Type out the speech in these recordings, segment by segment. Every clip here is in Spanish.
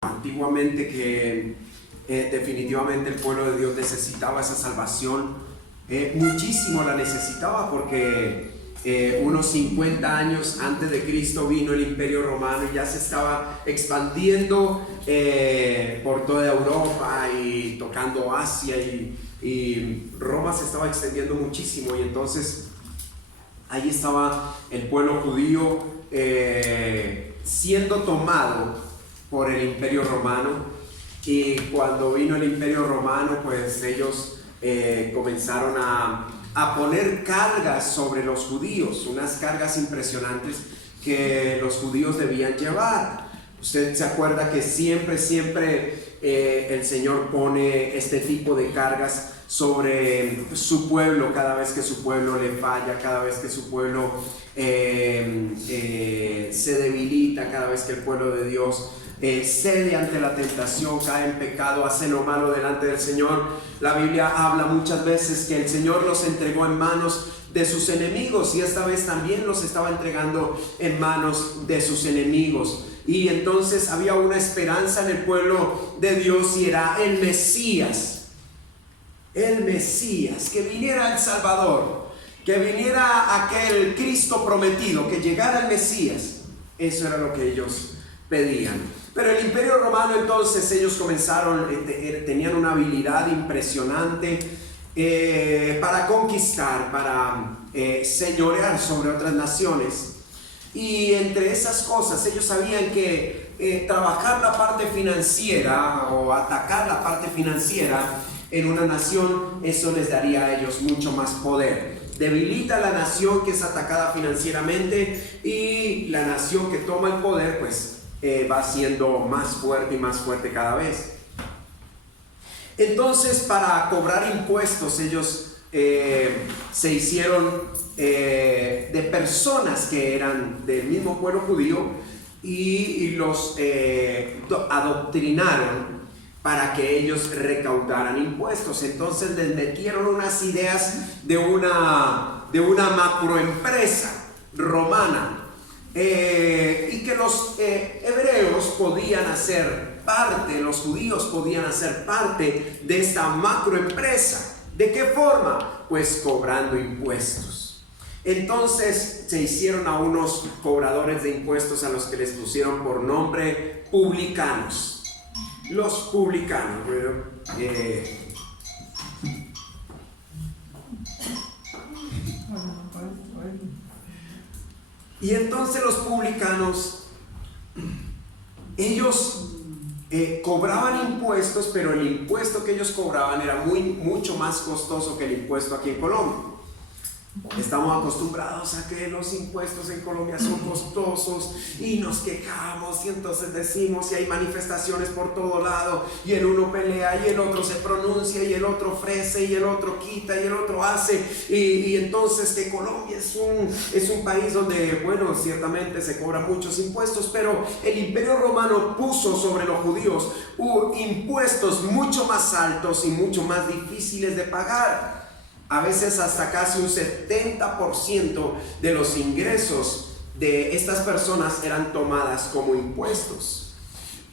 antiguamente que definitivamente el pueblo de Dios necesitaba esa salvación, muchísimo la necesitaba, porque unos 50 años antes de Cristo vino el Imperio Romano y ya se estaba expandiendo por toda Europa y tocando Asia, y Roma se estaba extendiendo muchísimo, y entonces ahí estaba el pueblo judío siendo tomado por el Imperio Romano. Y cuando vino el Imperio Romano, pues ellos comenzaron a poner cargas sobre los judíos, unas cargas impresionantes que los judíos debían llevar. Usted se acuerda que siempre el Señor pone este tipo de cargas sobre su pueblo cada vez que su pueblo le falla, cada vez que su pueblo se debilita, cada vez que el pueblo de Dios cede ante la tentación, cae en pecado, hace lo malo delante del Señor. La Biblia habla muchas veces que el Señor los entregó en manos de sus enemigos, y esta vez también los estaba entregando en manos de sus enemigos. Y entonces había una esperanza en el pueblo de Dios, y era el Mesías, que viniera el Salvador, que viniera aquel Cristo prometido, que llegara el Mesías. Eso era lo que ellos pedían. Pero el Imperio Romano, entonces, ellos comenzaron, tenían una habilidad impresionante para conquistar, para señorear sobre otras naciones. Y entre esas cosas, ellos sabían que trabajar la parte financiera o atacar la parte financiera en una nación, eso les daría a ellos mucho más poder. Debilita la nación que es atacada financieramente, y la nación que toma el poder, pues va siendo más fuerte y más fuerte cada vez. Entonces, para cobrar impuestos, ellos se hicieron de personas que eran del mismo pueblo judío, y los adoctrinaron para que ellos recaudaran impuestos. Entonces les metieron unas ideas de una macroempresa romana, y que los hebreos podían hacer parte, los judíos podían hacer parte de esta macroempresa. ¿De qué forma? Pues cobrando impuestos. Entonces se hicieron a unos cobradores de impuestos, a los que les pusieron por nombre publicanos. Los publicanos, y entonces los publicanos, ellos cobraban impuestos, pero el impuesto que ellos cobraban era mucho más costoso que el impuesto aquí en Colombia. Estamos acostumbrados a que los impuestos en Colombia son costosos y nos quejamos, y entonces decimos, y hay manifestaciones por todo lado, y el uno pelea y el otro se pronuncia y el otro ofrece y el otro quita y el otro hace, y entonces que Colombia es un país donde, bueno, ciertamente se cobran muchos impuestos, pero el Imperio Romano puso sobre los judíos impuestos mucho más altos y mucho más difíciles de pagar. A veces hasta casi un 70% de los ingresos de estas personas eran tomadas como impuestos.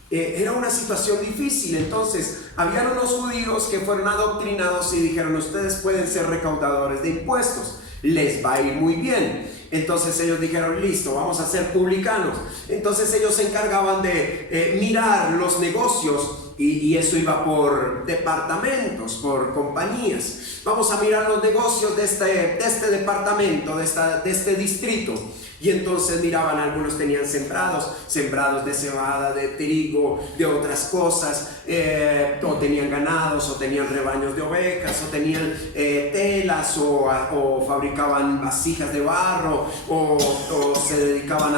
Era una situación difícil. Entonces habían unos judíos que fueron adoctrinados y dijeron: ustedes pueden ser recaudadores de impuestos, les va a ir muy bien. Entonces ellos dijeron: listo, vamos a ser publicanos. Entonces ellos se encargaban de mirar los negocios, y eso iba por departamentos, por compañías. Vamos a mirar los negocios de este departamento, de este distrito. Y entonces miraban, algunos tenían sembrados de cebada, de trigo, de otras cosas, o tenían ganados, o tenían rebaños de ovejas, o tenían telas, o fabricaban vasijas de barro, o se dedicaban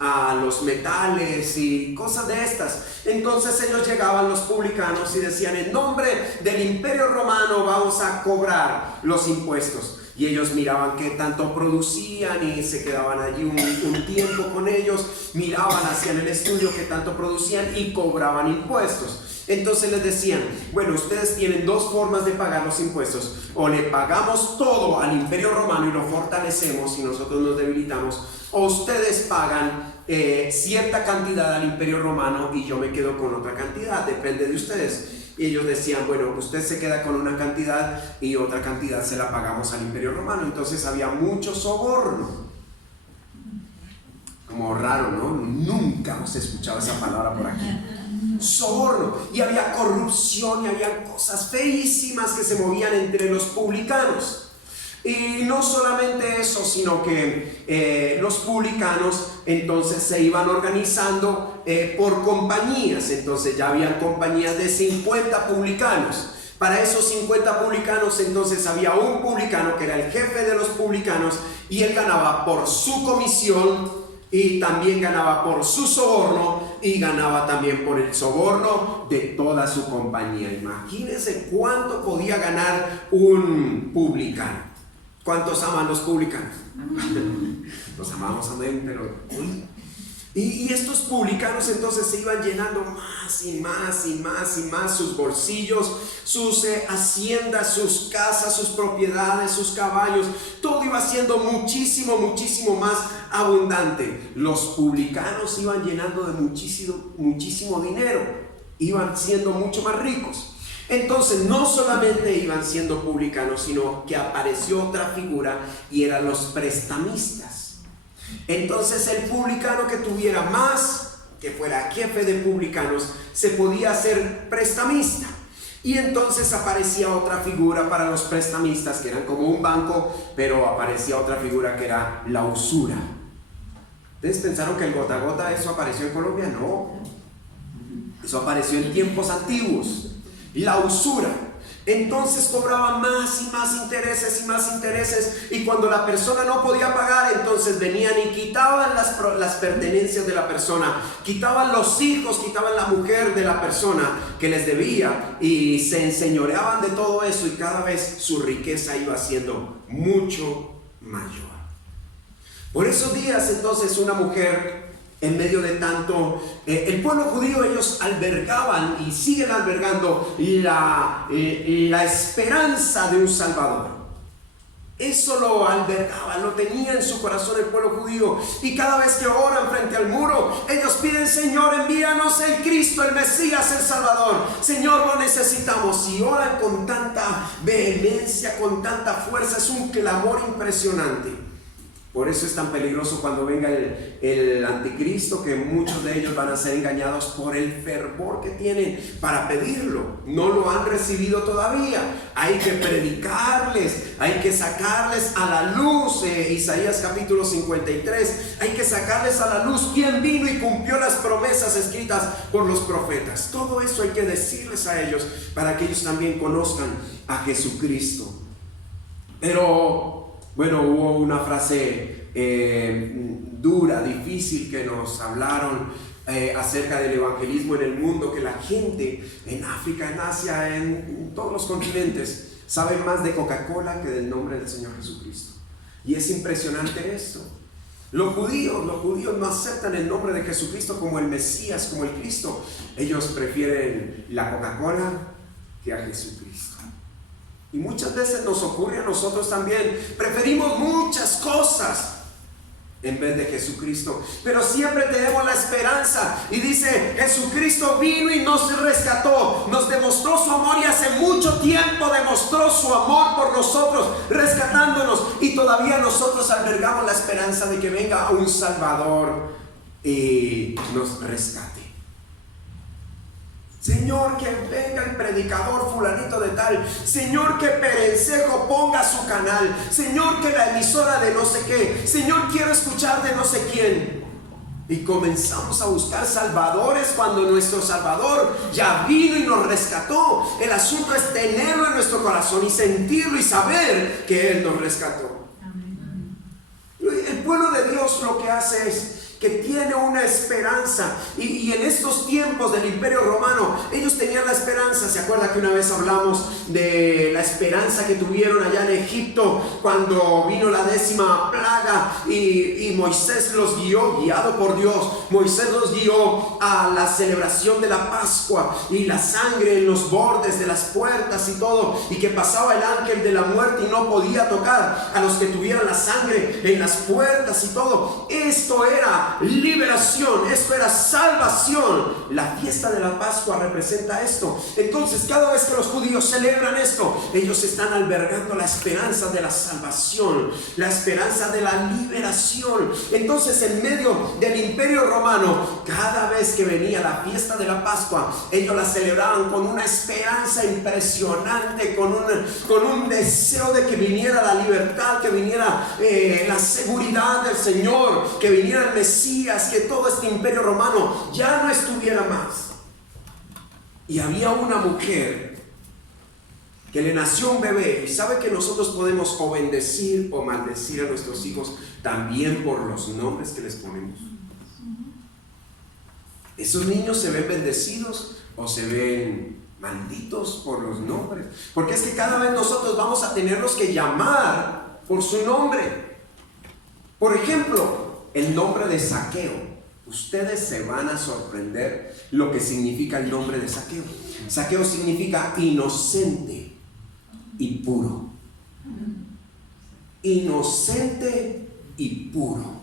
a los metales y cosas de estas. Entonces ellos llegaban, los publicanos, y decían: en nombre del Imperio Romano vamos a cobrar los impuestos. Y ellos miraban qué tanto producían, y se quedaban allí un tiempo con ellos, miraban, hacían el estudio qué tanto producían y cobraban impuestos. Entonces les decían: bueno, ustedes tienen dos formas de pagar los impuestos: o le pagamos todo al Imperio Romano y lo fortalecemos y nosotros nos debilitamos, o ustedes pagan cierta cantidad al Imperio Romano y yo me quedo con otra cantidad, depende de ustedes. Y ellos decían, bueno, usted se queda con una cantidad y otra cantidad se la pagamos al Imperio Romano. Entonces había mucho soborno. Como raro, ¿no? Nunca hemos escuchado esa palabra por aquí. Soborno. Y había corrupción y había cosas feísimas que se movían entre los publicanos. Y no solamente eso, sino que los publicanos entonces se iban organizando por compañías. Entonces ya habían compañías de 50 publicanos. Para esos 50 publicanos entonces había un publicano que era el jefe de los publicanos y él ganaba por su comisión y también ganaba por su soborno y ganaba también por el soborno de toda su compañía. Imagínense cuánto podía ganar un publicano. ¿Cuántos aman los publicanos? Los amamos, amén, pero... Y estos publicanos entonces se iban llenando más y más y más y más sus bolsillos, sus haciendas, sus casas, sus propiedades, sus caballos. Todo iba siendo muchísimo, muchísimo más abundante. Los publicanos iban llenando de muchísimo dinero, iban siendo mucho más ricos. Entonces no solamente iban siendo publicanos, sino que apareció otra figura y eran los prestamistas. Entonces el publicano que tuviera más, que fuera jefe de publicanos, se podía hacer prestamista. Y entonces aparecía otra figura para los prestamistas, que eran como un banco, pero aparecía otra figura que era la usura. ¿Ustedes pensaron que el gota a gota eso apareció en Colombia? No, eso apareció en tiempos antiguos. La usura. Entonces cobraba más y más intereses y más intereses, y cuando la persona no podía pagar, entonces venían y quitaban las pertenencias de la persona, quitaban los hijos, quitaban la mujer de la persona que les debía y se enseñoreaban de todo eso, y cada vez su riqueza iba siendo mucho mayor. Por esos días entonces una mujer, en medio de tanto, el pueblo judío, ellos albergaban y siguen albergando la esperanza de un Salvador. Eso lo albergaban, lo tenía en su corazón el pueblo judío. Y cada vez que oran frente al muro, ellos piden: Señor, envíanos el Cristo, el Mesías, el Salvador. Señor, lo necesitamos. Y oran con tanta vehemencia, con tanta fuerza. Es un clamor impresionante. Por eso es tan peligroso cuando venga el anticristo, que muchos de ellos van a ser engañados por el fervor que tienen para pedirlo. No lo han recibido todavía. Hay que predicarles, hay que sacarles a la luz. Isaías capítulo 53. Hay que sacarles a la luz quién vino y cumplió las promesas escritas por los profetas. Todo eso hay que decirles a ellos para que ellos también conozcan a Jesucristo. Pero bueno, hubo una frase dura, difícil, que nos hablaron acerca del evangelismo en el mundo, que la gente en África, en Asia, en todos los continentes, sabe más de Coca-Cola que del nombre del Señor Jesucristo. Y es impresionante esto. Los judíos no aceptan el nombre de Jesucristo como el Mesías, como el Cristo. Ellos prefieren la Coca-Cola que a Jesucristo. Y muchas veces nos ocurre a nosotros también. Preferimos muchas cosas en vez de Jesucristo, pero siempre tenemos la esperanza. Y dice: Jesucristo vino y nos rescató, nos demostró su amor, y hace mucho tiempo demostró su amor por nosotros, rescatándonos. Y todavía nosotros albergamos la esperanza de que venga un Salvador y nos rescate. Señor, que venga el predicador fulanito de tal. Señor, que Perencejo ponga su canal. Señor, que la emisora de no sé qué. Señor, quiero escuchar de no sé quién. Y comenzamos a buscar salvadores cuando nuestro Salvador ya vino y nos rescató. El asunto es tenerlo en nuestro corazón y sentirlo y saber que Él nos rescató. El pueblo de Dios lo que hace es que tiene una esperanza, y en estos tiempos del Imperio Romano ellos tenían la esperanza. ¿Se acuerda que una vez hablamos de la esperanza que tuvieron allá en Egipto cuando vino la 10ª plaga y Moisés los guió, guiado por Dios? Moisés los guió a la celebración de la Pascua, y la sangre en los bordes de las puertas y todo, y que pasaba el ángel de la muerte y no podía tocar a los que tuvieran la sangre en las puertas y todo. Esto era era liberación, esto era salvación. La fiesta de la Pascua representa esto. Entonces, cada vez que los judíos celebran esto, ellos están albergando la esperanza de la salvación, la esperanza de la liberación. Entonces, en medio del Imperio Romano, cada vez que venía la fiesta de la Pascua, ellos la celebraban con una esperanza impresionante, con un deseo de que viniera la libertad, que viniera la seguridad del Señor, que viniera el Mesías, que todo este Imperio Romano ya no estuviera más. Y había una mujer que le nació un bebé, y sabe que nosotros podemos o bendecir o maldecir a nuestros hijos también por los nombres que les ponemos. Esos niños se ven bendecidos o se ven malditos por los nombres, porque es que cada vez nosotros vamos a tenerlos que llamar por su nombre. Por ejemplo, el nombre de Zaqueo. Ustedes se van a sorprender lo que significa el nombre de Zaqueo. Zaqueo significa inocente y puro. Inocente y puro.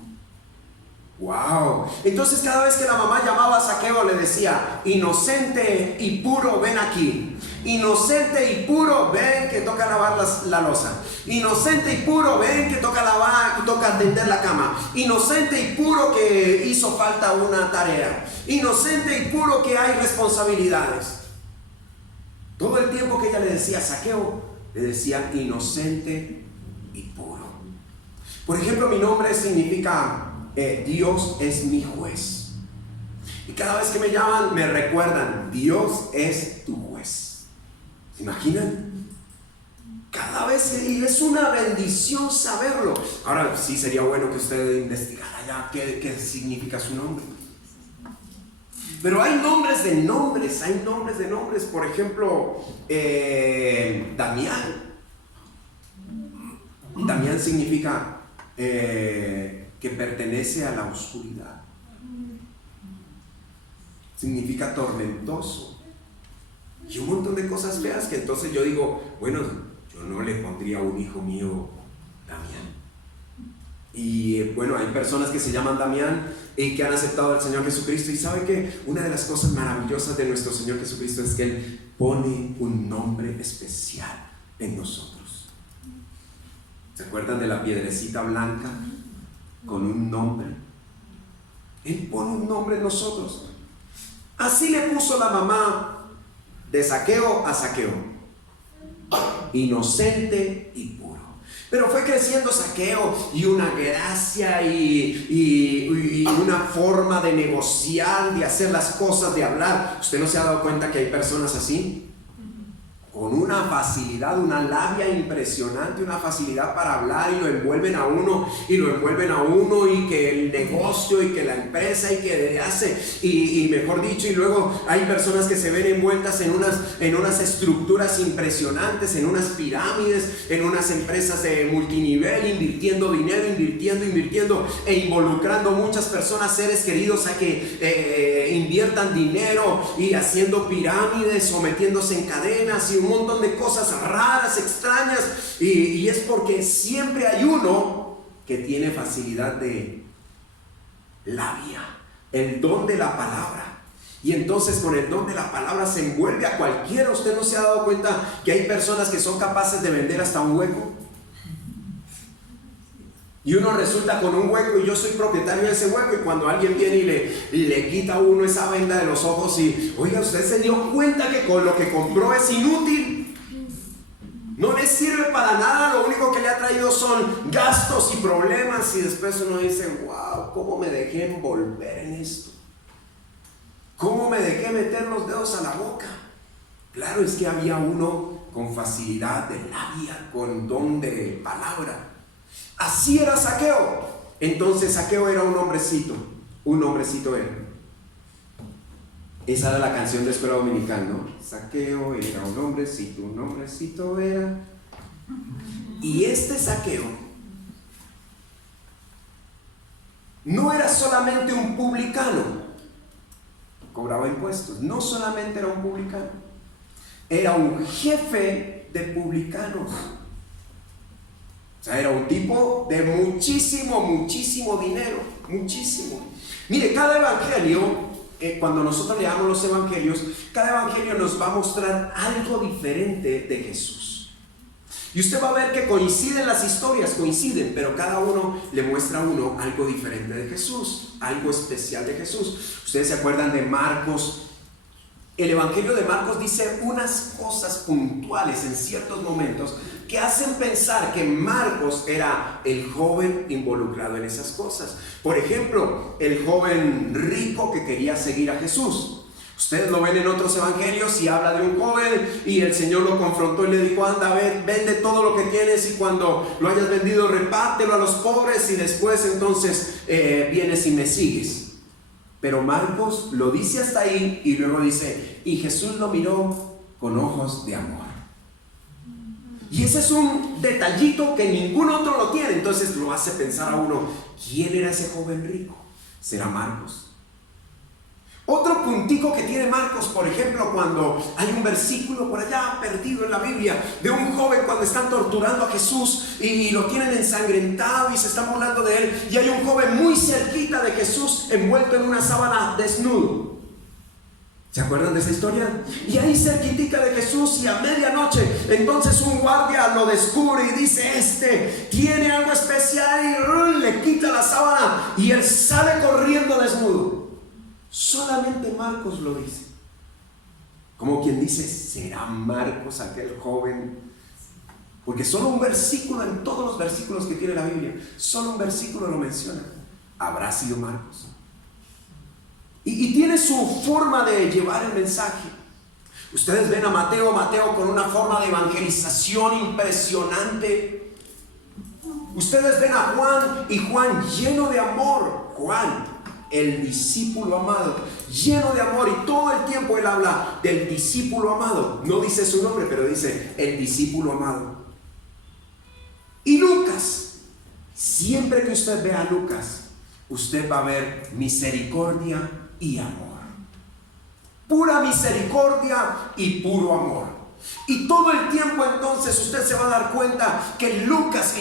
¡Wow! Entonces cada vez que la mamá llamaba a Zaqueo le decía: inocente y puro, ven aquí. Inocente y puro, ven que toca lavar la loza. Inocente y puro, ven que toca lavar y toca tender la cama. Inocente y puro que hizo falta una tarea. Inocente y puro que hay responsabilidades. Todo el tiempo que ella le decía a Zaqueo, le decía inocente y puro. Por ejemplo, mi nombre significa Dios es mi juez. Y cada vez que me llaman me recuerdan: Dios es tu juez. ¿Se imaginan? Cada vez, y es una bendición saberlo. Ahora sí sería bueno que usted investigara ya qué significa su nombre. Pero hay nombres de nombres, hay nombres de nombres. Por ejemplo, Damián. Damián significa que pertenece a la oscuridad. Significa tormentoso. Y un montón de cosas feas que entonces yo digo, bueno, yo no le pondría a un hijo mío Damián. Y bueno, hay personas que se llaman Damián y que han aceptado al Señor Jesucristo. Y sabe que una de las cosas maravillosas de nuestro Señor Jesucristo es que Él pone un nombre especial en nosotros. ¿Se acuerdan de la piedrecita blanca con un nombre? Él pone un nombre en nosotros. Así le puso la mamá de Zaqueo a Zaqueo: inocente y puro. Pero fue creciendo Zaqueo, y una gracia y una forma de negociar, de hacer las cosas, de hablar. ¿Usted no se ha dado cuenta que hay personas así? Con una facilidad, una labia impresionante, una facilidad para hablar, y lo envuelven a uno, y que el negocio, y que la empresa, y que le hace, y mejor dicho, y luego hay personas que se ven envueltas en unas estructuras impresionantes, en unas pirámides, en unas empresas de multinivel, invirtiendo dinero, invirtiendo, e involucrando muchas personas, seres queridos, a que inviertan dinero, y haciendo pirámides, o metiéndose en cadenas, y un montón de cosas raras, extrañas, y es porque siempre hay uno que tiene facilidad de labia, el don de la palabra. Y entonces con el don de la palabra se envuelve a cualquiera. ¿Usted no se ha dado cuenta que hay personas que son capaces de vender hasta un hueco? Y uno resulta con un hueco, y yo soy propietario de ese hueco, y cuando alguien viene y le quita a uno esa venda de los ojos, y oiga, usted se dio cuenta que con lo que compró es inútil, no le sirve para nada, lo único que le ha traído son gastos y problemas, y después uno dice: wow, ¿cómo me dejé envolver en esto? ¿Cómo me dejé meter los dedos a la boca? Claro, es que había uno con facilidad de labia, con don de palabra. Así era Zaqueo. Entonces Zaqueo era un hombrecito era. Esa era la canción de escuela dominical, ¿no? Zaqueo era un hombrecito era. Y este Zaqueo no era solamente un publicano, cobraba impuestos. No solamente era un publicano, era un jefe de publicanos. O sea, era un tipo de muchísimo dinero, muchísimo. Mire, cada evangelio, cuando nosotros leamos los evangelios, cada evangelio nos va a mostrar algo diferente de Jesús. Y usted va a ver que coinciden las historias, coinciden, pero cada uno le muestra a uno algo diferente de Jesús, algo especial de Jesús. Ustedes se acuerdan de Marcos. El evangelio de Marcos dice unas cosas puntuales en ciertos momentos que hacen pensar que Marcos era el joven involucrado en esas cosas. Por ejemplo, el joven rico que quería seguir a Jesús. Ustedes lo ven en otros evangelios y habla de un joven y el Señor lo confrontó y le dijo: anda, vende todo lo que tienes y cuando lo hayas vendido repártelo a los pobres y después entonces vienes y me sigues. Pero Marcos lo dice hasta ahí y luego dice: y Jesús lo miró con ojos de amor. Y ese es un detallito que ningún otro lo tiene. Entonces lo hace pensar a uno: ¿quién era ese joven rico? ¿Será Marcos? Otro puntico que tiene Marcos, por ejemplo, cuando hay un versículo por allá perdido en la Biblia de un joven cuando están torturando a Jesús y lo tienen ensangrentado y se están burlando de él, y hay un joven muy cerquita de Jesús envuelto en una sábana desnudo. ¿Se acuerdan de esa historia? Y ahí cerquitica de Jesús, y a medianoche entonces un guardia lo descubre y dice: este tiene algo especial, y le quita la sábana y él sale corriendo desnudo. Solamente Marcos lo dice. Como quien dice: ¿será Marcos aquel joven? Porque solo un versículo, en todos los versículos que tiene la Biblia, solo un versículo lo menciona. ¿Habrá sido Marcos? Y tiene su forma de llevar el mensaje. Ustedes ven a Mateo con una forma de evangelización impresionante. Ustedes ven a Juan, y Juan lleno de amor. Juan, el discípulo amado, lleno de amor, y todo el tiempo él habla del discípulo amado. No dice su nombre, pero dice el discípulo amado. Y Lucas, siempre que usted vea a Lucas, usted va a ver misericordia y amor, pura misericordia y puro amor. Y todo el tiempo entonces usted se va a dar cuenta que Lucas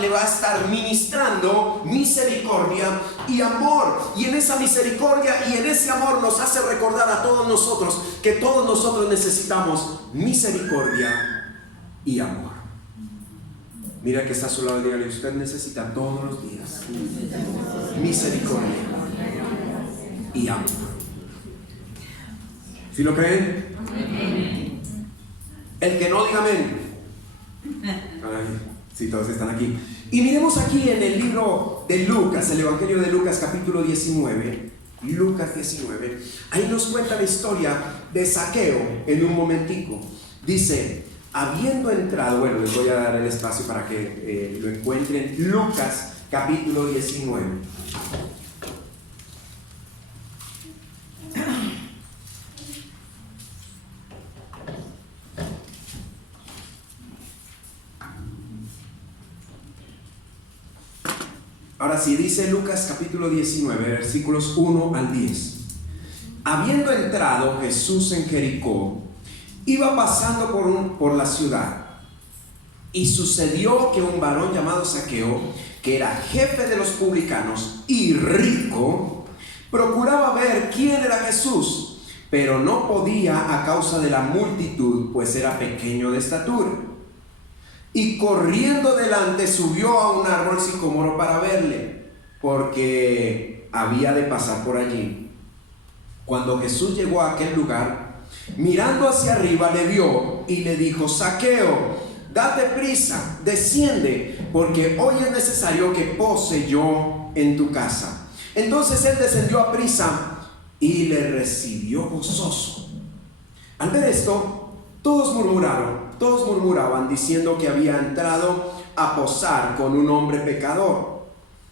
le va a estar ministrando misericordia y amor. Y en esa misericordia y en ese amor nos hace recordar a todos nosotros que todos nosotros necesitamos misericordia y amor. Mira que está a su lado y dígale: usted necesita todos los días misericordia y amor. ¿Sí lo creen? Amén. El que no, diga amén. Ay, sí, todos están aquí. Y miremos aquí en el libro de Lucas, el evangelio de Lucas, capítulo 19. Lucas 19. Ahí nos cuenta la historia de Zaqueo en un momentico. Dice: habiendo entrado, bueno, les voy a dar el espacio para que lo encuentren. Lucas capítulo 19. Ahora sí, dice Lucas capítulo 19, versículos 1 al 10. Habiendo entrado Jesús en Jericó, iba pasando por la ciudad. Y sucedió que un varón llamado Zaqueo, que era jefe de los publicanos y rico, procuraba ver quién era Jesús, pero no podía a causa de la multitud, pues era pequeño de estatura. Y corriendo delante subió a un árbol sicómoro para verle, porque había de pasar por allí. Cuando Jesús llegó a aquel lugar, mirando hacia arriba le vio y le dijo: Zaqueo, date prisa, desciende, porque hoy es necesario que pose yo en tu casa. Entonces él descendió a prisa y le recibió gozoso. Al ver esto, todos murmuraban diciendo que había entrado a posar con un hombre pecador.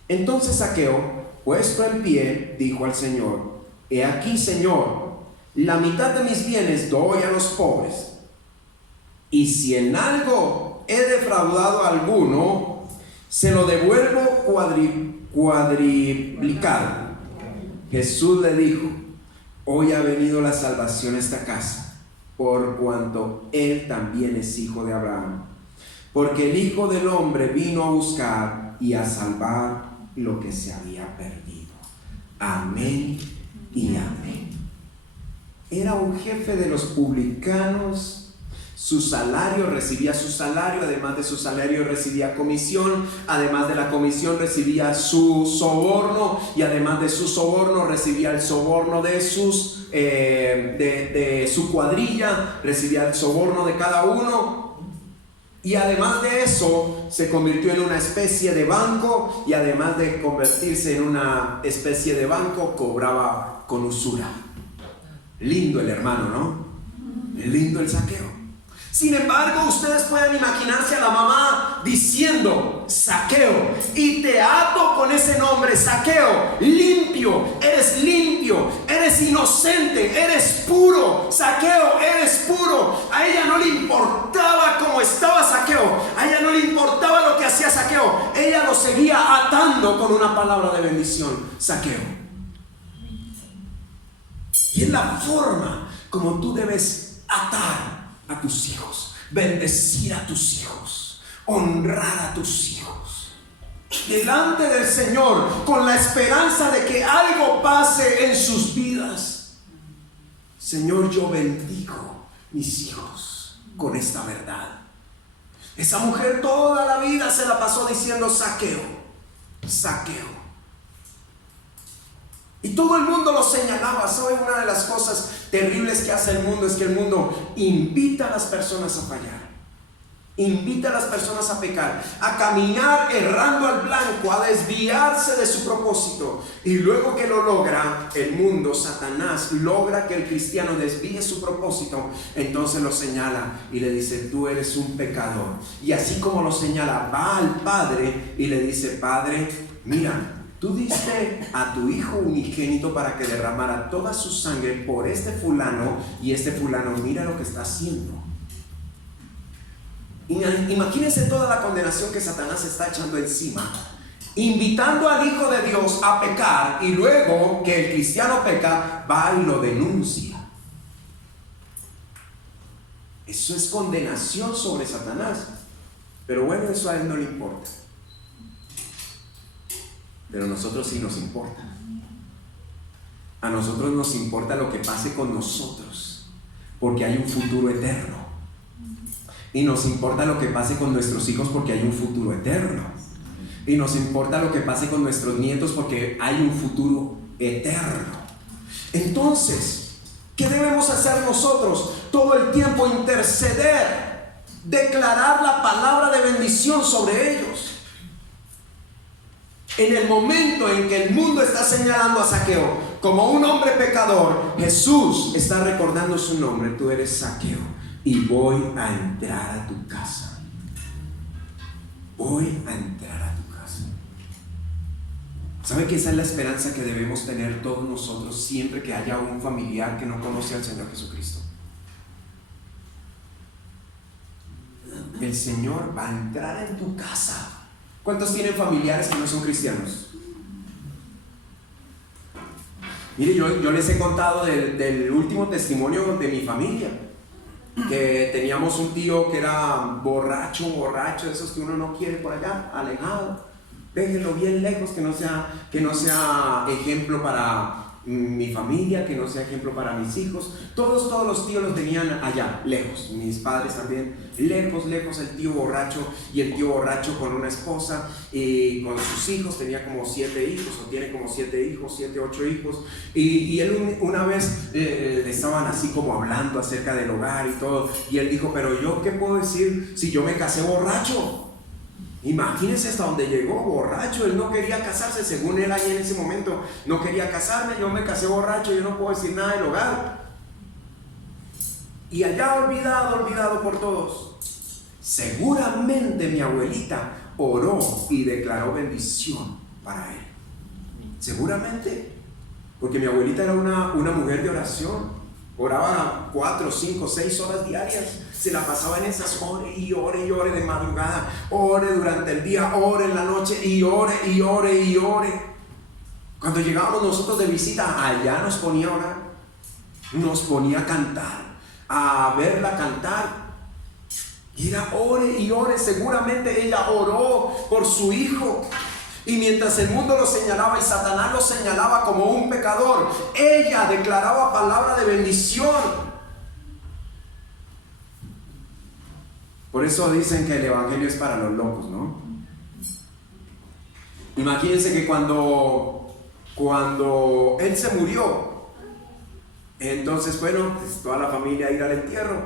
Entonces Zaqueo, puesto en pie, dijo al Señor: He aquí, Señor, la mitad de mis bienes doy a los pobres, y si en algo he defraudado a alguno, se lo devuelvo cuadriplicado. Jesús le dijo: Hoy ha venido la salvación a esta casa, por cuanto él también es hijo de Abraham, porque el Hijo del Hombre vino a buscar y a salvar lo que se había perdido. Amén y amén. Era un jefe de los publicanos. Su salario, recibía su salario, además de su salario recibía comisión, además de la comisión recibía su soborno, y además de su soborno recibía el soborno de su cuadrilla, recibía el soborno de cada uno, y además de eso se convirtió en una especie de banco, y además de convertirse en una especie de banco, cobraba con usura. Lindo el hermano, ¿no? Lindo el saqueo. Sin embargo, ustedes pueden imaginarse a la mamá diciendo: Zaqueo, y te ato con ese nombre, Zaqueo, limpio, eres inocente, eres puro, Zaqueo, eres puro. A ella no le importaba cómo estaba Zaqueo, a ella no le importaba lo que hacía Zaqueo, ella lo seguía atando con una palabra de bendición: Zaqueo. Y es la forma como tú debes atar a tus hijos, bendecir a tus hijos, honrar a tus hijos delante del Señor, con la esperanza de que algo pase en sus vidas. Señor, yo bendigo mis hijos con esta verdad. Esa mujer toda la vida se la pasó diciendo: Zaqueo, Zaqueo. Y todo el mundo lo señalaba. ¿Saben? Una de las cosas terribles que hace el mundo es que el mundo invita a las personas a fallar, invita a las personas a pecar, a caminar errando al blanco, a desviarse de su propósito. Y luego que lo logra el mundo, Satanás logra que el cristiano desvíe su propósito, entonces lo señala y le dice: tú eres un pecador. Y así como lo señala, va al Padre y le dice: Padre, mira, tú diste a tu Hijo unigénito para que derramara toda su sangre por este fulano, y este fulano mira lo que está haciendo. Imagínense toda la condenación que Satanás está echando encima, invitando al Hijo de Dios a pecar, y luego que el cristiano peca, va y lo denuncia. Eso es condenación sobre Satanás. Pero bueno, eso a él no le importa. Pero a nosotros sí nos importa. A nosotros nos importa lo que pase con nosotros, porque hay un futuro eterno. Y nos importa lo que pase con nuestros hijos, porque hay un futuro eterno. Y nos importa lo que pase con nuestros nietos, porque hay un futuro eterno. Entonces, ¿qué debemos hacer nosotros? Todo el tiempo interceder, declarar la palabra de bendición sobre ellos. En el momento en que el mundo está señalando a Zaqueo como un hombre pecador, Jesús está recordando su nombre: tú eres Zaqueo, y voy a entrar a tu casa. Voy a entrar a tu casa. ¿Sabe que esa es la esperanza que debemos tener todos nosotros siempre que haya un familiar que no conoce al Señor Jesucristo? El Señor va a entrar en tu casa. ¿Cuántos tienen familiares que no son cristianos? Mire, yo les he contado del último testimonio de mi familia, que teníamos un tío que era borracho, de esos que uno no quiere por allá, alejado. Déjenlo bien lejos, que no sea ejemplo para mi familia, que no sea ejemplo para mis hijos. Todos los tíos los tenían allá, lejos. Mis padres también, lejos, el tío borracho. Y el tío borracho con una esposa y con sus hijos, tenía como 7 hijos, o tiene como 7 hijos, 7, 8 hijos. Y él una vez le estaban así como hablando acerca del hogar y todo. Y él dijo: pero yo, ¿qué puedo decir si yo me casé borracho? Imagínense hasta donde llegó, borracho. Él no quería casarse, según él ahí en ese momento. No quería casarme, yo me casé borracho, yo no puedo decir nada del hogar. Y allá olvidado por todos. Seguramente mi abuelita oró y declaró bendición para él. Seguramente, porque mi abuelita era una mujer de oración. Oraba 4, 5, 6 horas diarias. Se la pasaba en esas, ore y ore de madrugada, ore durante el día, ore en la noche, y ore. Cuando llegábamos nosotros de visita, allá nos ponía a orar, nos ponía a cantar, a verla cantar. Y era ore y ore. Seguramente ella oró por su hijo. Y mientras el mundo lo señalaba y Satanás lo señalaba como un pecador, ella declaraba palabra de bendición. Por eso dicen que el evangelio es para los locos, ¿no? Imagínense que cuando él se murió, entonces, bueno, pues toda la familia ir al entierro.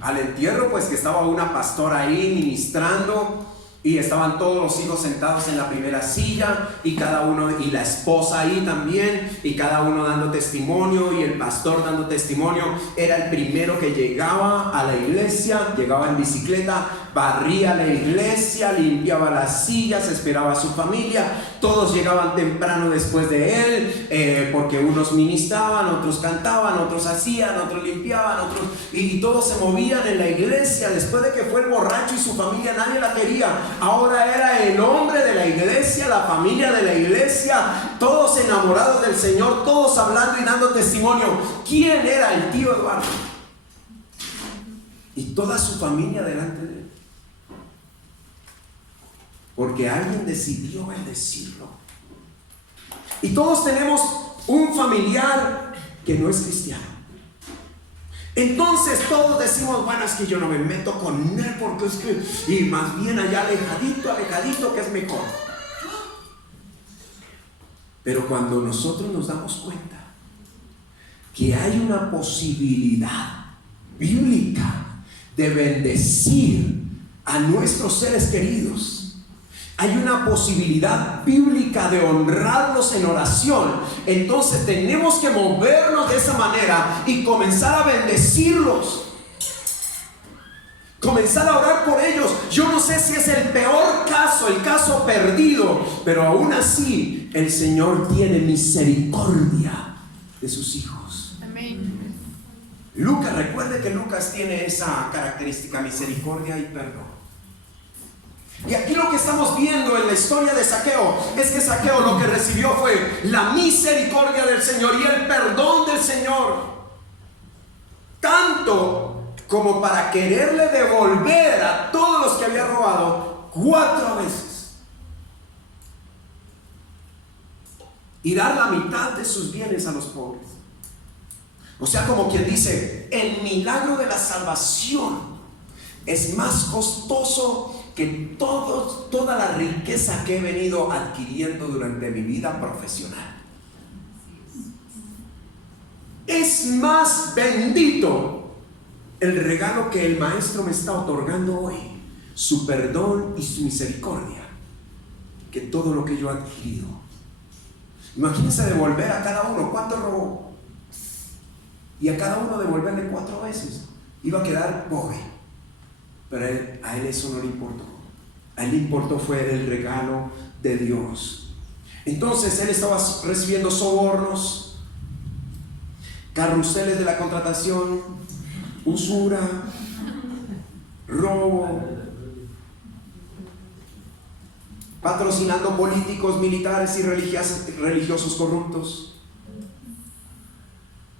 Al entierro, pues que estaba una pastora ahí ministrando y estaban todos los hijos sentados en la primera silla y cada uno, y la esposa ahí también, y cada uno dando testimonio, y el pastor dando testimonio. Era el primero que llegaba a la iglesia, llegaba en bicicleta, barría la iglesia, limpiaba las sillas, esperaba a su familia. Todos llegaban temprano después de él, porque unos ministraban, otros cantaban, otros hacían, otros limpiaban, otros, y todos se movían en la iglesia. Después de que fue el borracho y su familia, nadie la quería. Ahora era el hombre de la iglesia, la familia de la iglesia, todos enamorados del Señor, todos hablando y dando testimonio. ¿Quién era el tío Eduardo? Y toda su familia delante de él, porque alguien decidió bendecirlo. Y todos tenemos un familiar que no es cristiano. Entonces todos decimos, bueno, es que yo no me meto con él porque es que, y más bien allá alejadito que es mejor. Pero cuando nosotros nos damos cuenta que hay una posibilidad bíblica de bendecir a nuestros seres queridos, hay una posibilidad bíblica de honrarlos en oración, entonces tenemos que movernos de esa manera y comenzar a bendecirlos, comenzar a orar por ellos. Yo no sé si es el peor caso, el caso perdido, pero aún así el Señor tiene misericordia de sus hijos. Amén. Lucas, recuerde que Lucas tiene esa característica: misericordia y perdón. Y aquí lo que estamos viendo en la historia de Zaqueo es que Zaqueo lo que recibió fue la misericordia del Señor y el perdón del Señor, tanto como para quererle devolver a todos los que había robado 4 veces y dar la mitad de sus bienes a los pobres. O sea, como quien dice, el milagro de la salvación es más costoso que toda la riqueza que he venido adquiriendo durante mi vida profesional. Es más bendito el regalo que el Maestro me está otorgando hoy, su perdón y su misericordia, que todo lo que yo he adquirido. Imagínense devolver a cada uno. ¿Cuánto robó? Y a cada uno devolverle 4 veces. Iba a quedar pobre. Pero a él eso no le importó. A él le importó fue el regalo de Dios. Entonces él estaba recibiendo sobornos, carruseles de la contratación, usura, robo, patrocinando políticos, militares y religiosos corruptos.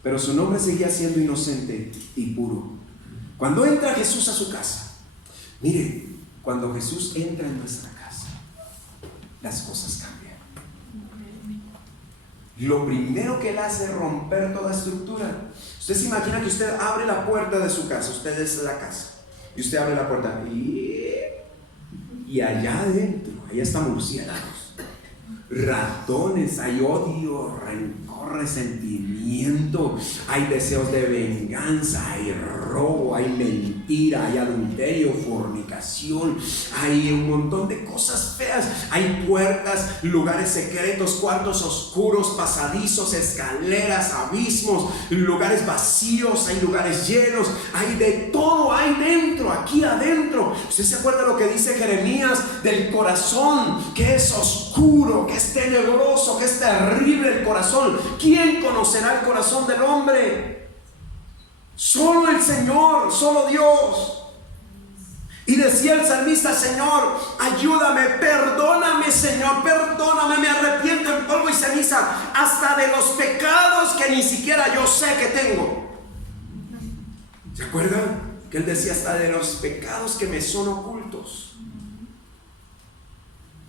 Pero su nombre seguía siendo inocente y puro. Cuando entra Jesús a su casa, mire, cuando Jesús entra en nuestra casa, las cosas cambian. Lo primero que él hace es romper toda estructura. Usted se imagina que usted abre la puerta de su casa, usted es la casa, y usted abre la puerta y allá adentro, allá están murciélagos, ratones, hay odio, rencor, resentimiento, hay deseos de venganza, hay robo, hay mentira, hay adulterio, fornicación, hay un montón de cosas feas, hay puertas, lugares secretos, cuartos oscuros, pasadizos, escaleras, abismos, lugares vacíos, hay lugares llenos, hay de todo, hay dentro, aquí adentro. ¿Usted se acuerda lo que dice Jeremías del corazón, que es oscuro, que es tenebroso, que es terrible el corazón? ¿Quién conocerá el corazón del hombre? Solo el Señor, solo Dios. Y decía el salmista: Señor, ayúdame, perdóname, Señor, perdóname, me arrepiento en polvo y ceniza, hasta de los pecados que ni siquiera yo sé que tengo. ¿Se acuerdan? Que él decía: hasta de los pecados que me son ocultos.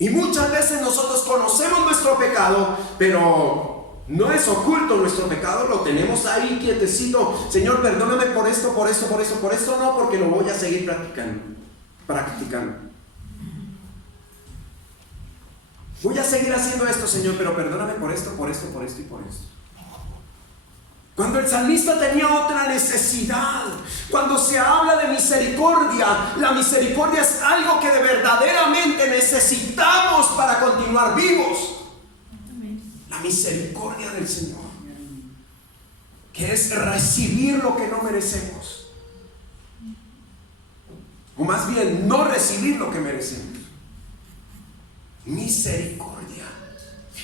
Y muchas veces nosotros conocemos nuestro pecado, pero no es oculto nuestro pecado, lo tenemos ahí quietecito. Señor, perdóname por esto, por esto, por esto, por esto no, porque lo voy a seguir practicando. Voy a seguir haciendo esto, Señor, pero perdóname por esto, por esto, por esto y por esto. Cuando el salmista tenía otra necesidad, cuando se habla de misericordia, la misericordia es algo que de verdaderamente necesitamos para continuar vivos. La misericordia del Señor, que es recibir lo que no merecemos, o más bien no recibir lo que merecemos. Misericordia.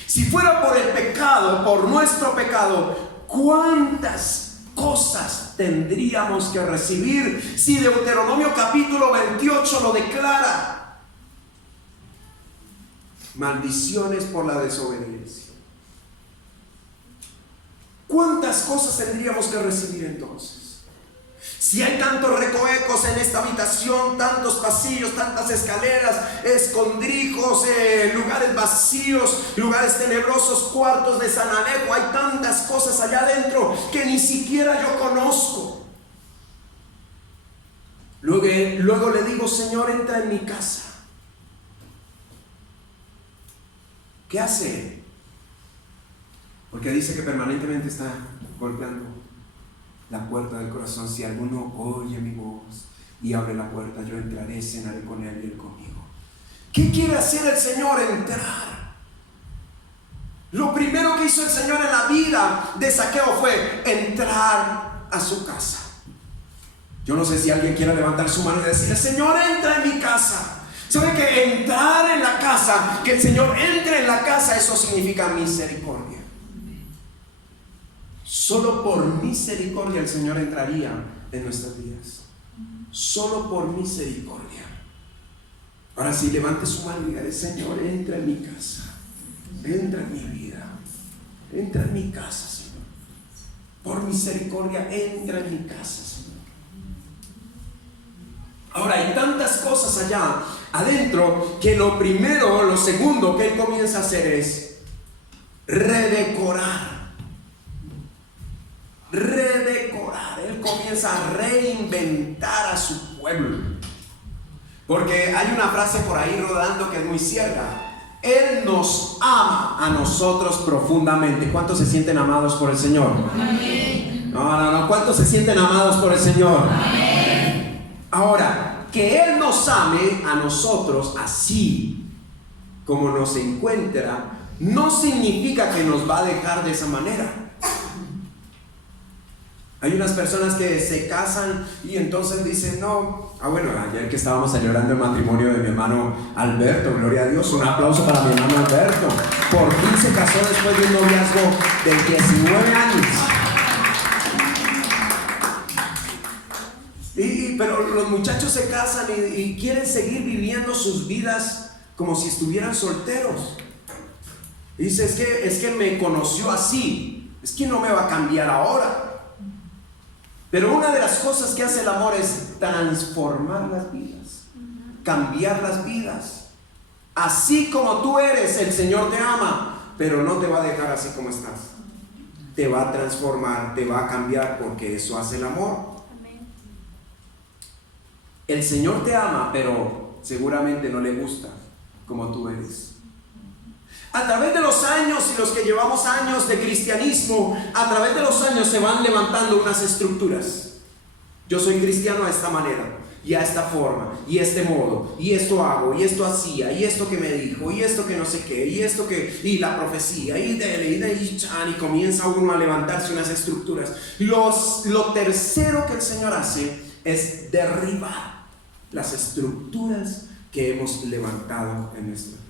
Si fuera por el pecado, por nuestro pecado, ¿cuántas cosas tendríamos que recibir? Si Deuteronomio capítulo 28 lo declara: maldiciones por la desobediencia. ¿Cuántas cosas tendríamos que recibir entonces? Si hay tantos recovecos en esta habitación, tantos pasillos, tantas escaleras, escondrijos, lugares vacíos, lugares tenebrosos, cuartos de San Alejo, hay tantas cosas allá adentro que ni siquiera yo conozco. Luego le digo: Señor, entra en mi casa. ¿Qué hace? Porque dice que permanentemente está golpeando la puerta del corazón. Si alguno oye mi voz y abre la puerta, yo entraré, cenaré con él y él conmigo. ¿Qué quiere hacer el Señor? Entrar. Lo primero que hizo el Señor en la vida de Zaqueo fue entrar a su casa. Yo no sé si alguien quiere levantar su mano y decir: Señor, entra en mi casa. ¿Sabe que entrar en la casa, que el Señor entre en la casa, eso significa misericordia? Solo por misericordia el Señor entraría en nuestras vidas. Solo por misericordia. Ahora sí, levante su mano y diga: Señor, entra en mi casa, entra en mi vida, entra en mi casa, Señor. Por misericordia, entra en mi casa, Señor. Ahora, hay tantas cosas allá adentro que lo segundo que Él comienza a hacer es redecorar. Él comienza a reinventar a su pueblo. Porque hay una frase por ahí rodando que es muy cierta: Él nos ama a nosotros profundamente. ¿Cuántos se sienten amados por el Señor? Amén. No. ¿Cuántos se sienten amados por el Señor? Amén. Ahora, que Él nos ame a nosotros así como nos encuentra, no significa que nos va a dejar de esa manera. Hay unas personas que se casan y entonces dicen: no. Bueno, ayer que estábamos celebrando el matrimonio de mi hermano Alberto, gloria a Dios, un aplauso para mi hermano Alberto. Por fin se casó después de un noviazgo de 19 años. Pero los muchachos se casan y quieren seguir viviendo sus vidas como si estuvieran solteros. Y dice: es que me conoció así, es que no me va a cambiar ahora. Pero una de las cosas que hace el amor es transformar las vidas, cambiar las vidas. Así como tú eres, el Señor te ama, pero no te va a dejar así como estás. Te va a transformar, te va a cambiar, porque eso hace el amor. El Señor te ama, pero seguramente no le gusta como tú eres. A través de los años, y los que llevamos años de cristianismo, a través de los años se van levantando unas estructuras. Yo soy cristiano a esta manera, y a esta forma, y este modo, y esto hago, y esto hacía, y esto que me dijo, y esto que no sé qué, y esto que, y la profecía, y comienza uno a levantarse unas estructuras. Lo tercero que el Señor hace es derribar las estructuras que hemos levantado en nuestras vidas.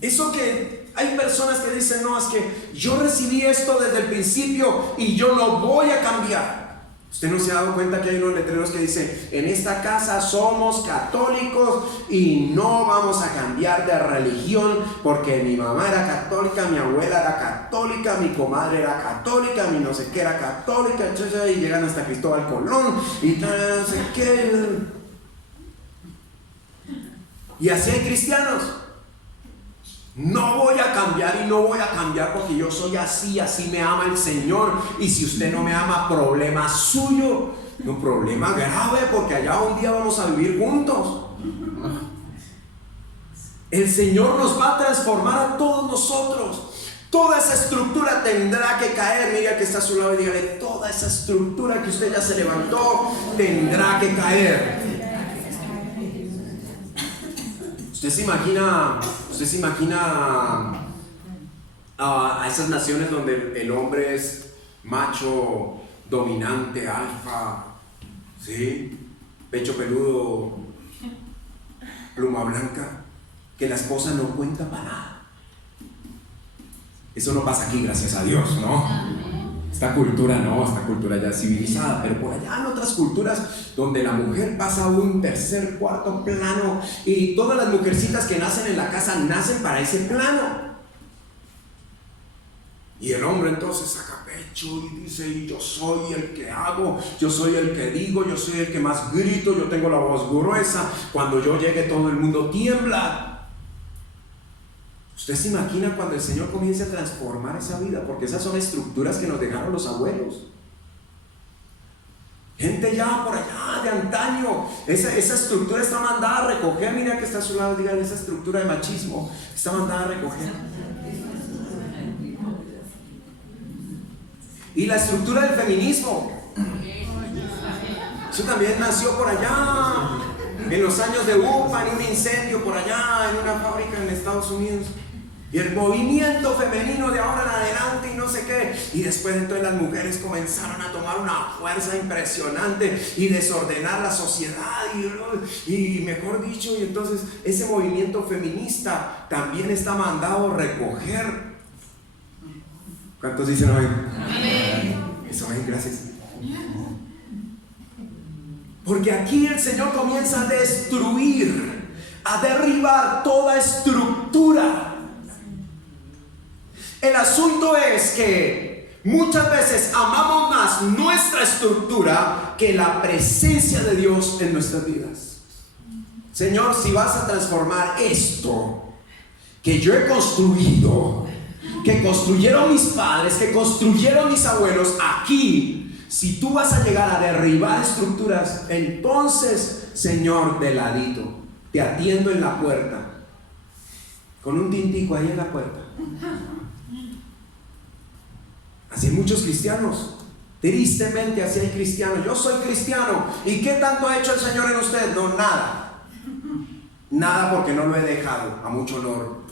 Eso que hay personas que dicen: no, es que yo recibí esto desde el principio y yo no voy a cambiar. ¿Usted no se ha dado cuenta que hay unos letreros que dicen: en esta casa somos católicos y no vamos a cambiar de religión porque mi mamá era católica, mi abuela era católica, mi comadre era católica, mi no sé qué era católica, y llegan hasta Cristóbal Colón y no sé qué? Y así hay cristianos. No voy a cambiar y no voy a cambiar porque yo soy así, así me ama el Señor. Y si usted no me ama, problema suyo. Un problema grave, porque allá un día vamos a vivir juntos. El Señor nos va a transformar a todos nosotros. Toda esa estructura tendrá que caer. Mira que está a su lado y dígale: toda esa estructura que usted ya se levantó tendrá que caer. Usted se imagina a esas naciones donde el hombre es macho, dominante, alfa, ¿sí? Pecho peludo, pluma blanca, que la esposa no cuenta para nada. Eso no pasa aquí, gracias a Dios, ¿no? Esta cultura no, esta cultura ya es civilizada, pero por allá en otras culturas donde la mujer pasa a un tercer, cuarto plano, y todas las mujercitas que nacen en la casa nacen para ese plano. Y el hombre entonces saca pecho y dice: y yo soy el que hago, yo soy el que digo, yo soy el que más grito, yo tengo la voz gruesa, cuando yo llegue todo el mundo tiembla. ¿Usted se imagina cuando el Señor comience a transformar esa vida? Porque esas son estructuras que nos dejaron los abuelos. Gente ya por allá de antaño, esa estructura está mandada a recoger. Mira que está a su lado, díganle: esa estructura de machismo está mandada a recoger. Y la estructura del feminismo, eso también nació por allá en los años de UPA, en un incendio por allá en una fábrica en Estados Unidos. Y el movimiento femenino de ahora en adelante y no sé qué. Y después entonces las mujeres comenzaron a tomar una fuerza impresionante y desordenar la sociedad y mejor dicho, y entonces ese movimiento feminista también está mandado a recoger. ¿Cuántos dicen amén? Amén. Eso, amén, gracias. Porque aquí el Señor comienza a destruir, a derribar toda estructura. El asunto es que muchas veces amamos más nuestra estructura que la presencia de Dios en nuestras vidas. Señor, si vas a transformar esto que yo he construido, que construyeron mis padres, que construyeron mis abuelos aquí, si tú vas a llegar a derribar estructuras, entonces, Señor, de ladito, te atiendo en la puerta, con un tintico ahí en la puerta. Así hay muchos cristianos, tristemente así hay cristianos. Yo soy cristiano, ¿y qué tanto ha hecho el Señor en usted? No, nada. Nada, porque no lo he dejado, a mucho honor.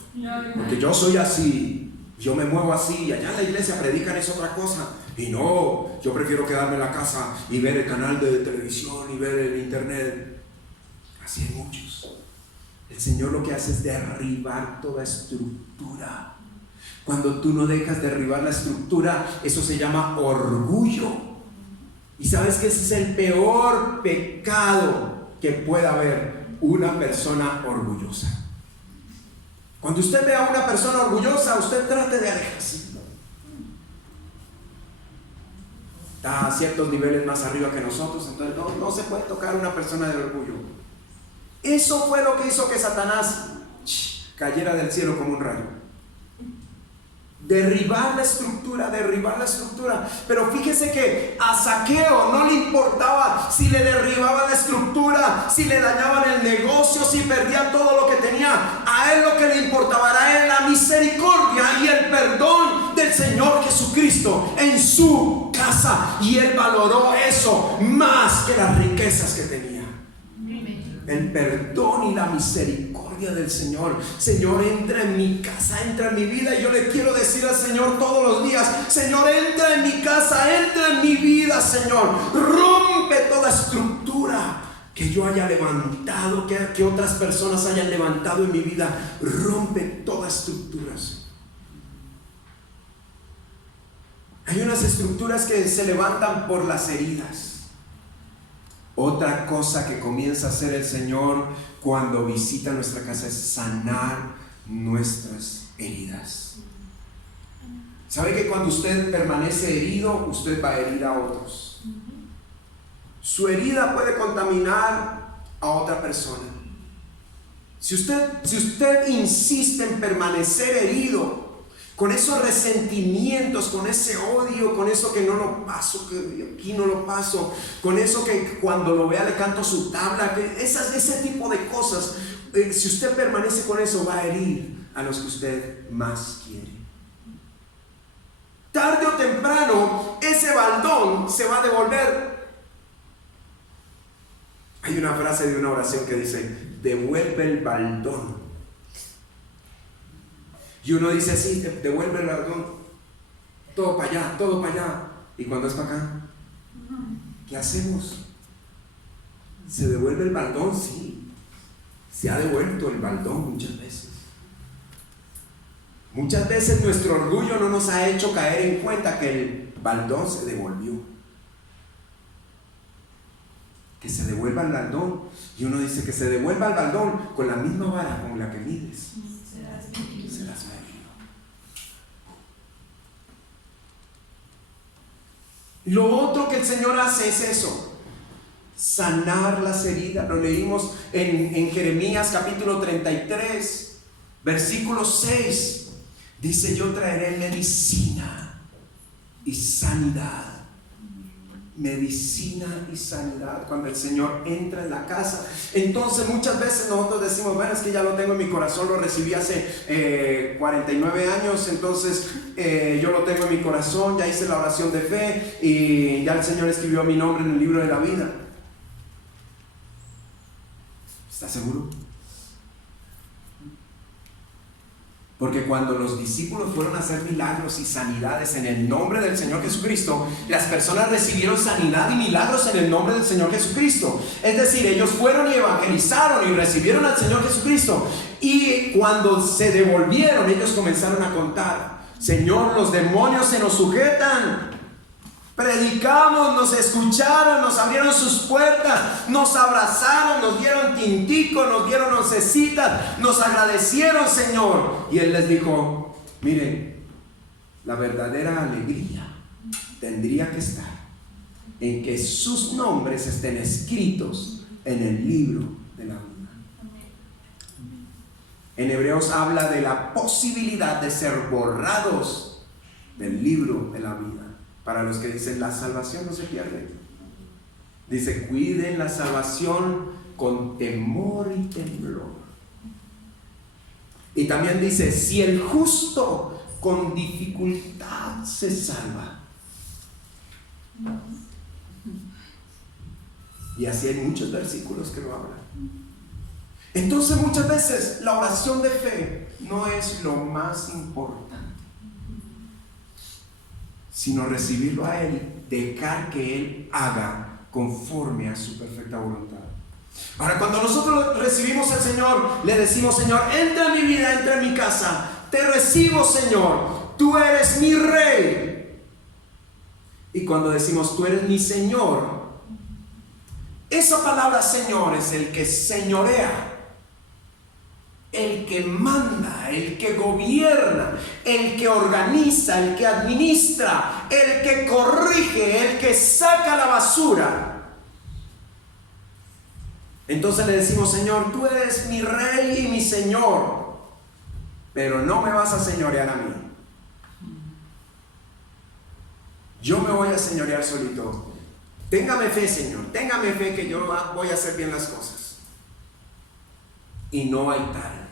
Porque yo soy así, yo me muevo así, y allá en la iglesia predican es otra cosa. Y no, yo prefiero quedarme en la casa y ver el canal de televisión y ver el internet. Así hay muchos. El Señor lo que hace es derribar toda estructura. Cuando tú no dejas derribar la estructura, eso se llama orgullo. Y sabes que ese es el peor pecado que pueda haber una persona orgullosa. Cuando usted ve a una persona orgullosa, usted trate de alejarse. Está a ciertos niveles más arriba que nosotros, entonces no se puede tocar a una persona de orgullo. Eso fue lo que hizo que Satanás cayera del cielo como un rayo. Derribar la estructura. Pero fíjese que a Zaqueo no le importaba si le derribaban la estructura, si le dañaban el negocio, si perdía todo lo que tenía. A él lo que le importaba era la misericordia y el perdón del Señor Jesucristo en su casa. Y él valoró eso más que las riquezas que tenía. El perdón y la misericordia del Señor. Señor, entra en mi casa, entra en mi vida. Y yo le quiero decir al Señor todos los días: Señor, entra en mi casa, entra en mi vida, Señor. Rompe toda estructura que yo haya levantado, que otras personas hayan levantado en mi vida. Rompe todas estructuras. Hay unas estructuras que se levantan por las heridas. Otra cosa que comienza a hacer el Señor cuando visita nuestra casa es sanar nuestras heridas. ¿Sabe que cuando usted permanece herido, usted va a herir a otros? Su herida puede contaminar a otra persona. Si usted insiste en permanecer herido, con esos resentimientos, con ese odio, con eso que no lo paso, que aquí no lo paso, con eso que cuando lo vea le canto su tabla, ese tipo de cosas, si usted permanece con eso, va a herir a los que usted más quiere. Tarde o temprano, ese baldón se va a devolver. Hay una frase de una oración que dice: devuelve el baldón. Y uno dice así: devuelve el baldón, todo para allá, todo para allá. Y cuando es para acá, ¿qué hacemos? ¿Se devuelve el baldón? Sí, se ha devuelto el baldón muchas veces. Muchas veces nuestro orgullo no nos ha hecho caer en cuenta que el baldón se devolvió. Que se devuelva el baldón. Y uno dice que se devuelva el baldón con la misma vara con la que mides. Serás medido. Lo otro que el Señor hace es eso: sanar las heridas. Lo leímos en Jeremías capítulo 33, versículo 6. Dice: yo traeré medicina y sanidad. Medicina y sanidad. Cuando el Señor entra en la casa, entonces muchas veces nosotros decimos: bueno, es que ya lo tengo en mi corazón, lo recibí hace 49 años, entonces yo lo tengo en mi corazón, ya hice la oración de fe y ya el Señor escribió mi nombre en el libro de la vida. ¿Está seguro? Porque cuando los discípulos fueron a hacer milagros y sanidades en el nombre del Señor Jesucristo, las personas recibieron sanidad y milagros en el nombre del Señor Jesucristo. Es decir, ellos fueron y evangelizaron y recibieron al Señor Jesucristo. Y cuando se devolvieron, ellos comenzaron a contar: Señor, los demonios se nos sujetan. Predicamos, nos escucharon, nos abrieron sus puertas, nos abrazaron, nos dieron tintico, nos dieron oncecitas, nos agradecieron, Señor. Y Él les dijo: miren, la verdadera alegría tendría que estar en que sus nombres estén escritos en el libro de la vida. En Hebreos habla de la posibilidad de ser borrados del libro de la vida. Para los que dicen: la salvación no se pierde. Dice: cuiden la salvación con temor y temblor. Y también dice: si el justo con dificultad se salva. Y así hay muchos versículos que lo hablan. Entonces muchas veces la oración de fe no es lo más importante, sino recibirlo a Él, dejar que Él haga conforme a su perfecta voluntad. Ahora, cuando nosotros recibimos al Señor, le decimos: Señor, entra en mi vida, entra en mi casa, te recibo, Señor, tú eres mi Rey. Y cuando decimos: tú eres mi Señor, esa palabra Señor es el que señorea, el que manda, el que gobierna, el que organiza, el que administra, el que corrige, el que saca la basura. Entonces le decimos: Señor, tú eres mi Rey y mi Señor, pero no me vas a señorear a mí. Yo me voy a señorear solito. Téngame fe, Señor, téngame fe que yo voy a hacer bien las cosas. Y no hay tal.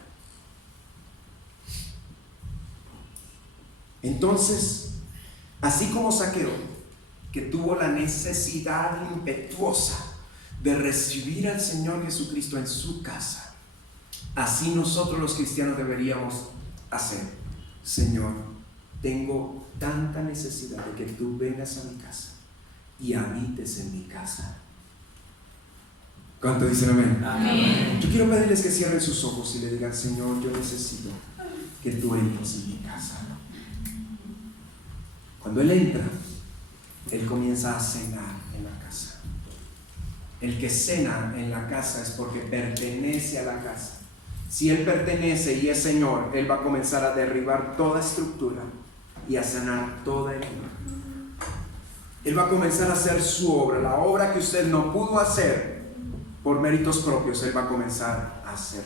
Entonces, así como Zaqueo, que tuvo la necesidad impetuosa de recibir al Señor Jesucristo en su casa, así nosotros los cristianos deberíamos hacer. Señor, tengo tanta necesidad de que tú vengas a mi casa y habites en mi casa. ¿Cuánto dicen amén? Amén. Yo quiero pedirles que cierren sus ojos y le digan: Señor, yo necesito que tú entres en mi casa. Cuando Él entra, Él comienza a cenar en la casa. El que cena en la casa es porque pertenece a la casa. Si Él pertenece y es Señor, Él va a comenzar a derribar toda estructura y a sanar toda herida. Él va a comenzar a hacer su obra, la obra que usted no pudo hacer por méritos propios. Él va a comenzar a hacer.